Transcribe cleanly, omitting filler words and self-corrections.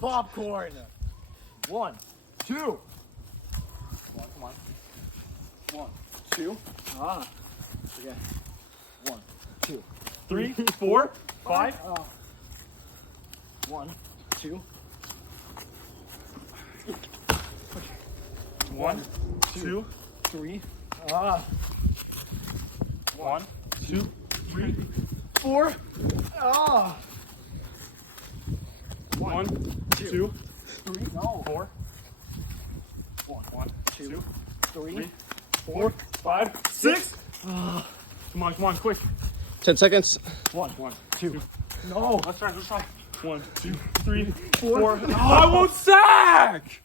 popcorn. 1, 2. Come on. 1, 2. Again. 1, 2, 3, 4, 5. 1, 2. 1, 2, 3. 1, 2, 3, 4. 1, 2, 3. No. 4, 1, 2, 3. 4, 5, 6. Come on, quick. 10 seconds. 1, 2. No. Let's try. 1, 2, 3, 4. Oh, I won't sack!